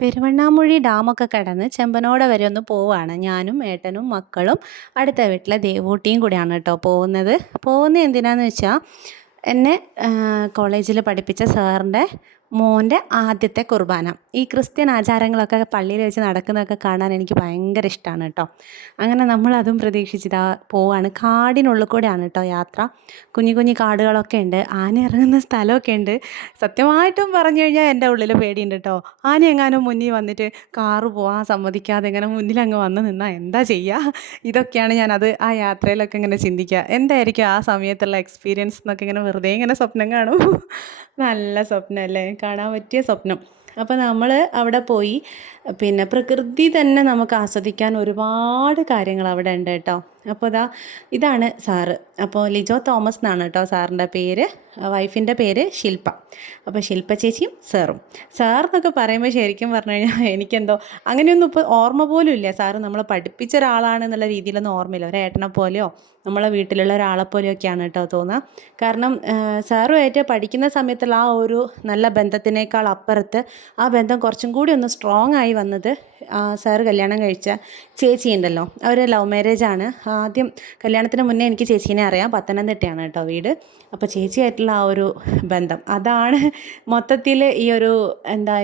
പെരുവണ്ണാമൂഴി ഡാമൊക്കെ കടന്ന് ചെമ്പനോടെ വരെ ഒന്ന് പോവുകയാണ്. ഞാനും ഏട്ടനും മക്കളും അടുത്ത വീട്ടിലെ ദേവൂട്ടിയും കൂടിയാണ് കേട്ടോ പോകുന്നത്. പോകുന്നത് എന്തിനാന്ന് വെച്ചാൽ എന്നെ കോളേജിൽ പഠിപ്പിച്ച സാറിൻ്റെ മോൻ്റെ ആദ്യത്തെ കുർബാന. ഈ ക്രിസ്ത്യൻ ആചാരങ്ങളൊക്കെ പള്ളിയിൽ വെച്ച് നടക്കുന്നതൊക്കെ കാണാൻ എനിക്ക് ഭയങ്കര ഇഷ്ടമാണ് കേട്ടോ. അങ്ങനെ നമ്മളതും പ്രതീക്ഷിച്ചിതാ പോവാണ്. കാടിനുള്ളിൽ കൂടെയാണ് കേട്ടോ യാത്ര. കുഞ്ഞു കുഞ്ഞു കാടുകളൊക്കെ ഉണ്ട്, ആന ഇറങ്ങുന്ന സ്ഥലമൊക്കെ ഉണ്ട്. സത്യമായിട്ടും പറഞ്ഞു കഴിഞ്ഞാൽ എൻ്റെ ഉള്ളിൽ പേടിയുണ്ട് കേട്ടോ. ആന എങ്ങാനും മുന്നിൽ വന്നിട്ട് കാറ് പോകാൻ സമ്മതിക്കാതെ ഇങ്ങനെ മുന്നിലങ്ങ് വന്ന് നിന്നാൽ എന്താ ചെയ്യുക? ഇതൊക്കെയാണ് ഞാനത് ആ യാത്രയിലൊക്കെ ഇങ്ങനെ ചിന്തിക്കുക. എന്തായിരിക്കും ആ സമയത്തുള്ള എക്സ്പീരിയൻസ് എന്നൊക്കെ ഇങ്ങനെ വെറുതെ ഇങ്ങനെ സ്വപ്നം കാണും. നല്ല സ്വപ്നമല്ലേ, കാണാൻ പറ്റിയ സ്വപ്നം. അപ്പോൾ നമ്മൾ അവിടെ പോയി പിന്നെ പ്രകൃതി തന്നെ നമുക്ക് ആസ്വദിക്കാൻ ഒരുപാട് കാര്യങ്ങൾ അവിടെ ഉണ്ട് കേട്ടോ. അപ്പോൾ ഇതാണ് സാറ്. അപ്പോൾ ലിജോ തോമസ് എന്നാണ് കേട്ടോ സാറിൻ്റെ പേര്. വൈഫിൻ്റെ പേര് ശില്പ. അപ്പോൾ ശില്പ ചേച്ചിയും സാറും. സാർ എന്നൊക്കെ പറയുമ്പോൾ ശരിക്കും പറഞ്ഞു കഴിഞ്ഞാൽ എനിക്കെന്തോ അങ്ങനെയൊന്നും ഇപ്പോൾ ഓർമ്മ പോലും ഇല്ല. സാറ് നമ്മളെ പഠിപ്പിച്ച ഒരാളാണെന്നുള്ള രീതിയിലൊന്നും ഓർമ്മയില്ല. ഒരു ഏട്ടനെ പോലെയോ നമ്മളെ വീട്ടിലുള്ള ഒരാളെ പോലെയൊക്കെയാണ് കേട്ടോ തോന്നുക. കാരണം സാറുമായിട്ട് പഠിക്കുന്ന സമയത്തുള്ള ആ ഒരു നല്ല ബന്ധത്തിനേക്കാൾ അപ്പുറത്ത് ആ ബന്ധം കുറച്ചും കൂടി ഒന്ന് സ്ട്രോങ് ആയി വന്നത് സാറ് കല്യാണം കഴിച്ച ചേച്ചി ഉണ്ടല്ലോ, അവർ ലവ് മാരേജാണ്. ആദ്യം കല്യാണത്തിന് മുന്നേ എനിക്ക് ചേച്ചീനെ അറിയാം, പത്തനംതിട്ടയാണ് കേട്ടോ വീട്. അപ്പോൾ ചേച്ചിയായിട്ടുള്ള ആ ഒരു ബന്ധം അതാണ് മൊത്തത്തിൽ ഈ ഒരു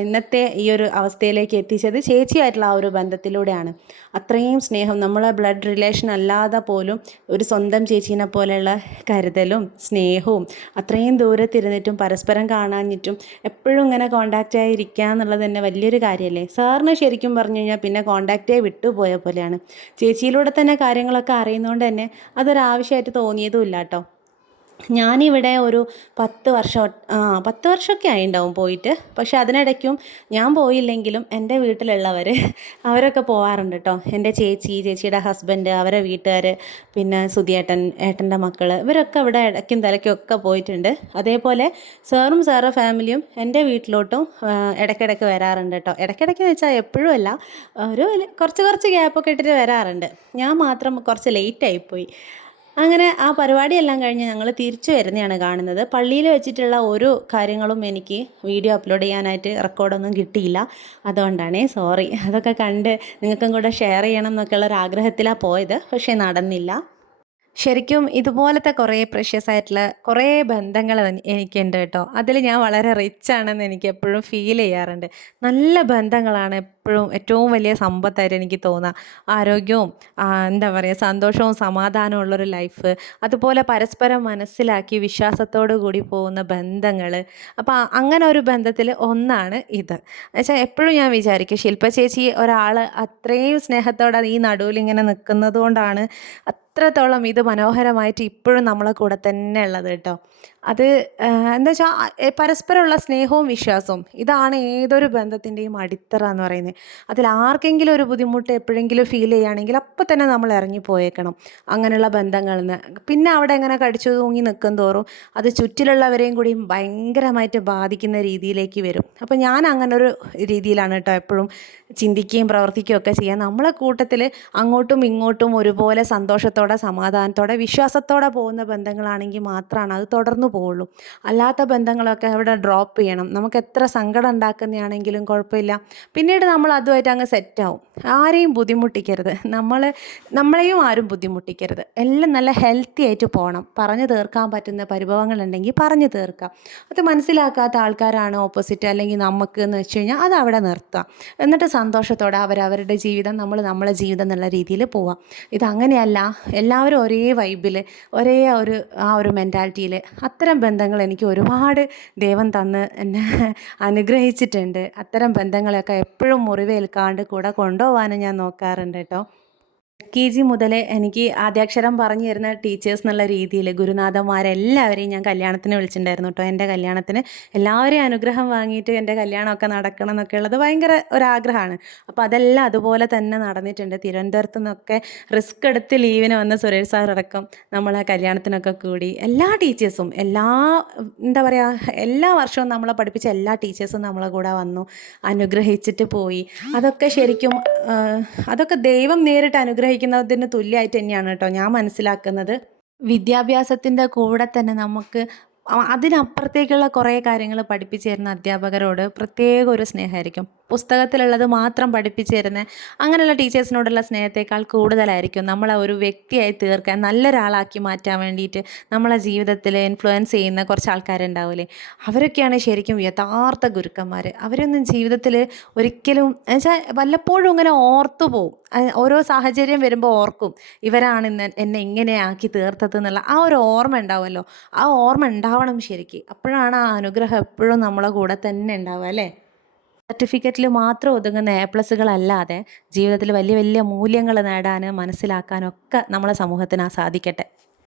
ഇന്നത്തെ ഈ ഒരു അവസ്ഥയിലേക്ക് എത്തിച്ചത്. ചേച്ചിയായിട്ടുള്ള ആ ഒരു ബന്ധത്തിലൂടെയാണ്. അത്രയും സ്നേഹം, നമ്മളെ ബ്ലഡ് റിലേഷൻ അല്ലാതെ പോലും ഒരു സ്വന്തം ചേച്ചീനെ പോലെയുള്ള കരുതലും സ്നേഹവും അത്രയും ദൂരത്തിരുന്നിട്ടും പരസ്പരം കാണാഞ്ഞിട്ടും എപ്പോഴും ഇങ്ങനെ കോണ്ടാക്റ്റ് ആയിരിക്കുക എന്നുള്ളത് തന്നെ വലിയൊരു കാര്യമല്ലേ. സാറിന് ശരിക്കും പറഞ്ഞു കഴിഞ്ഞാൽ പിന്നെ കോണ്ടാക്റ്റേ വിട്ടുപോയ പോലെയാണ്. ചേച്ചിയിലൂടെ തന്നെ കാര്യങ്ങളൊക്കെ അറിയുന്നതുകൊണ്ട് തന്നെ അതൊരാവശ്യമായിട്ട് തോന്നിയതുമില്ല കേട്ടോ. ഞാനിവിടെ ഒരു 10 വർഷമൊക്കെ ആയിട്ടുണ്ടാവും പോയിട്ട്. പക്ഷെ അതിനിടയ്ക്കും ഞാൻ പോയില്ലെങ്കിലും എൻ്റെ വീട്ടിലുള്ളവർ അവരൊക്കെ പോകാറുണ്ട് കേട്ടോ. എൻ്റെ ചേച്ചിയുടെ ഹസ്ബൻഡ്, അവരെ വീട്ടുകാർ, പിന്നെ ഏട്ടൻ്റെ മക്കൾ, ഇവരൊക്കെ ഇവിടെ ഇടയ്ക്കും തലയ്ക്കൊക്കെ പോയിട്ടുണ്ട്. അതേപോലെ സാറുടെ ഫാമിലിയും എൻ്റെ വീട്ടിലോട്ടും ഇടയ്ക്കിടയ്ക്ക് വരാറുണ്ട് കേട്ടോ. ഇടയ്ക്കിടയ്ക്ക് വെച്ചാൽ എപ്പോഴും അല്ല, ഒരു കുറച്ച് ഗ്യാപ്പൊക്കെ ഇട്ടിട്ട് വരാറുണ്ട്. ഞാൻ മാത്രം കുറച്ച് ലേറ്റായിപ്പോയി. അങ്ങനെ ആ പരിപാടിയെല്ലാം കഴിഞ്ഞ് ഞങ്ങൾ തിരിച്ചു വരുന്നതാണ് കാണുന്നത്. പള്ളിയിൽ വെച്ചിട്ടുള്ള ഒരു കാര്യങ്ങളും എനിക്ക് വീഡിയോ അപ്ലോഡ് ചെയ്യാനായിട്ട് റെക്കോർഡൊന്നും കിട്ടിയില്ല. അതുകൊണ്ടാണേ സോറി. അതൊക്കെ കണ്ട് നിങ്ങൾക്കും കൂടെ ഷെയർ ചെയ്യണം എന്നൊക്കെയുള്ള ഒരു ആഗ്രഹത്തിലാണ് പോയത്. പക്ഷേ നടന്നില്ല. ശരിക്കും ഇതുപോലത്തെ കുറേ പ്രഷ്യസ് ആയിട്ടുള്ള കുറേ ബന്ധങ്ങൾ എനിക്കുണ്ട് കേട്ടോ. അതിൽ ഞാൻ വളരെ റിച്ച് ആണെന്ന് എനിക്ക് എപ്പോഴും ഫീൽ ചെയ്യാറുണ്ട്. നല്ല ബന്ധങ്ങളാണ് എപ്പോഴും ഏറ്റവും വലിയ സമ്പത്തായിട്ട് എനിക്ക് തോന്നുക. ആരോഗ്യവും എന്താ പറയുക, സന്തോഷവും സമാധാനവും ഉള്ളൊരു ലൈഫ്, അതുപോലെ പരസ്പരം മനസ്സിലാക്കി വിശ്വാസത്തോടു കൂടി പോകുന്ന ബന്ധങ്ങൾ. അപ്പോൾ അങ്ങനെ ഒരു ബന്ധത്തിൽ ഒന്നാണ് ഇത്. എന്നുവെച്ചാൽ എപ്പോഴും ഞാൻ വിചാരിക്കും, ശില്പ ചേച്ചി ഒരാൾ അത്രയും സ്നേഹത്തോടെ ഈ നടുവിൽ ഇങ്ങനെ നിൽക്കുന്നത് കൊണ്ടാണ് അത്രത്തോളം ഇത് മനോഹരമായിട്ട് ഇപ്പോഴും നമ്മളെ കൂടെ തന്നെ ഉള്ളത് കേട്ടോ. അത് എന്താ വെച്ചാൽ പരസ്പരമുള്ള സ്നേഹവും വിശ്വാസവും, ഇതാണ് ഏതൊരു ബന്ധത്തിൻ്റെയും അടിത്തറ എന്ന് പറയുന്നത്. അതിൽ ആർക്കെങ്കിലും ഒരു ബുദ്ധിമുട്ട് എപ്പോഴെങ്കിലും ഫീൽ ചെയ്യുകയാണെങ്കിൽ അപ്പം തന്നെ നമ്മൾ ഇറങ്ങിപ്പോയേക്കണം അങ്ങനെയുള്ള ബന്ധങ്ങളിൽ നിന്ന്. പിന്നെ അവിടെ എങ്ങനെ കടിച്ചു തൂങ്ങി നിൽക്കും തോറും അത് ചുറ്റിലുള്ളവരെയും കൂടി ഭയങ്കരമായിട്ട് ബാധിക്കുന്ന രീതിയിലേക്ക് വരും. അപ്പോൾ ഞാൻ അങ്ങനൊരു രീതിയിലാണ് കേട്ടോ എപ്പോഴും ചിന്തിക്കുകയും പ്രവർത്തിക്കുകയും ഒക്കെ ചെയ്യാം. നമ്മളെ കൂട്ടത്തിൽ അങ്ങോട്ടും ഇങ്ങോട്ടും ഒരുപോലെ സന്തോഷത്തോടെ സമാധാനത്തോടെ വിശ്വാസത്തോടെ പോകുന്ന ബന്ധങ്ങളാണെങ്കിൽ മാത്രമാണ് അത് തുടർന്നു പോവുള്ളൂ. അല്ലാത്ത ബന്ധങ്ങളൊക്കെ അവിടെ ഡ്രോപ്പ് ചെയ്യണം. നമുക്ക് എത്ര സങ്കടം ഉണ്ടാക്കുന്നതാണെങ്കിലും കുഴപ്പമില്ല, പിന്നീട് നമ്മൾ അതുമായിട്ട് അങ്ങ് സെറ്റാവും. ആരെയും ബുദ്ധിമുട്ടിക്കരുത്, നമ്മളെയും ആരും ബുദ്ധിമുട്ടിക്കരുത്. എല്ലാം നല്ല ഹെൽത്തി ആയിട്ട് പോകണം. പറഞ്ഞു തീർക്കാൻ പറ്റുന്ന പരിഭവങ്ങളുണ്ടെങ്കിൽ പറഞ്ഞു തീർക്കാം. അത് മനസ്സിലാക്കാത്ത ആൾക്കാരാണ് ഓപ്പോസിറ്റ് അല്ലെങ്കിൽ നമുക്ക് എന്ന് വെച്ച് കഴിഞ്ഞാൽ അത് അവിടെ നിർത്താം. എന്നിട്ട് സന്തോഷത്തോടെ അവരവരുടെ ജീവിതം, നമ്മളെ ജീവിതം എന്നുള്ള രീതിയിൽ പോവാം. ഇതങ്ങനെയല്ല, എല്ലാവരും ഒരേ വൈബിൽ, ഒരേ ആ ഒരു മെൻറ്റാലിറ്റിയിൽ. അത്തരം ബന്ധങ്ങൾ എനിക്ക് ഒരുപാട് ദൈവം തന്ന് എന്നെ അനുഗ്രഹിച്ചിട്ടുണ്ട്. അത്തരം ബന്ധങ്ങളെയൊക്കെ എപ്പോഴും മുറിവേൽക്കാണ്ട് കൂടെ കൊണ്ടുപോകാനും ഞാൻ നോക്കാറുണ്ട് കേട്ടോ. KG മുതലേ എനിക്ക് ആദ്യാക്ഷരം പറഞ്ഞു തരുന്ന ടീച്ചേഴ്സ് എന്നുള്ള രീതിയിൽ ഗുരുനാഥന്മാരെല്ലാവരെയും ഞാൻ കല്യാണത്തിന് വിളിച്ചിട്ടുണ്ടായിരുന്നു കേട്ടോ. എൻ്റെ കല്യാണത്തിന് എല്ലാവരെയും അനുഗ്രഹം വാങ്ങിയിട്ട് എൻ്റെ കല്യാണമൊക്കെ നടക്കണം എന്നൊക്കെ ഉള്ളത് ഭയങ്കര ഒരാഗ്രഹമാണ്. അപ്പോൾ അതെല്ലാം അതുപോലെ തന്നെ നടന്നിട്ടുണ്ട്. തിരുവനന്തപുരത്തു നിന്നൊക്കെ റിസ്ക് എടുത്ത് ലീവിന് വന്ന സുരേഷ് സാർ അടക്കം നമ്മളെ കല്യാണത്തിനൊക്കെ കൂടി എല്ലാ ടീച്ചേഴ്സും, എന്താ പറയുക, എല്ലാ വർഷവും നമ്മളെ പഠിപ്പിച്ച എല്ലാ ടീച്ചേഴ്സും നമ്മളെ കൂടെ വന്നു, അനുഗ്രഹിച്ചിട്ട് പോയി. അതൊക്കെ ശരിക്കും അതൊക്കെ ദൈവം നേരിട്ട് അനുഗ്രഹിക്കുന്നതിന് തുല്യമായിട്ട് തന്നെയാണ് കേട്ടോ ഞാൻ മനസ്സിലാക്കുന്നത്. വിദ്യാഭ്യാസത്തിൻ്റെ കൂടെ തന്നെ നമുക്ക് അതിനപ്പുറത്തേക്കുള്ള കുറേ കാര്യങ്ങൾ പഠിപ്പിച്ചു തരുന്ന അധ്യാപകരോട് പ്രത്യേക ഒരു സ്നേഹമായിരിക്കും. പുസ്തകത്തിലുള്ളത് മാത്രം പഠിപ്പിച്ച് തരുന്നത് അങ്ങനെയുള്ള ടീച്ചേഴ്സിനോടുള്ള സ്നേഹത്തേക്കാൾ കൂടുതലായിരിക്കും നമ്മളെ ഒരു വ്യക്തിയായി തീർക്കാൻ നല്ലൊരാളാക്കി മാറ്റാൻ വേണ്ടിയിട്ട് നമ്മളെ ജീവിതത്തിൽ ഇൻഫ്ലുവൻസ് ചെയ്യുന്ന കുറച്ച് ആൾക്കാരുണ്ടാവില്ലേ, അവരൊക്കെയാണ് ശരിക്കും യഥാർത്ഥ ഗുരുക്കന്മാർ. അവരൊന്നും ജീവിതത്തിൽ ഒരിക്കലും എന്നുവെച്ചാൽ വല്ലപ്പോഴും ഇങ്ങനെ ഓർത്തു പോവും. ഓരോ സാഹചര്യം വരുമ്പോൾ ഓർക്കും, ഇവരാണ് ഇന്ന് എന്നെ ഇങ്ങനെ ആക്കി തീർത്തത് എന്നുള്ള ആ ഒരു ഓർമ്മ ഉണ്ടാവുമല്ലോ. ആ ഓർമ്മ ഉണ്ടാവണം ശരിക്ക്. അപ്പോഴാണ് ആ അനുഗ്രഹം എപ്പോഴും നമ്മളെ കൂടെ തന്നെ ഉണ്ടാവുക അല്ലേ. സർട്ടിഫിക്കറ്റിൽ മാത്രം ഒതുങ്ങുന്ന A+കളല്ലാതെ ജീവിതത്തിൽ വലിയ വലിയ മൂല്യങ്ങൾ നേടാൻ മനസ്സിലാക്കാനൊക്കെ നമ്മളെ സമൂഹത്തിന് സാധിക്കട്ടെ.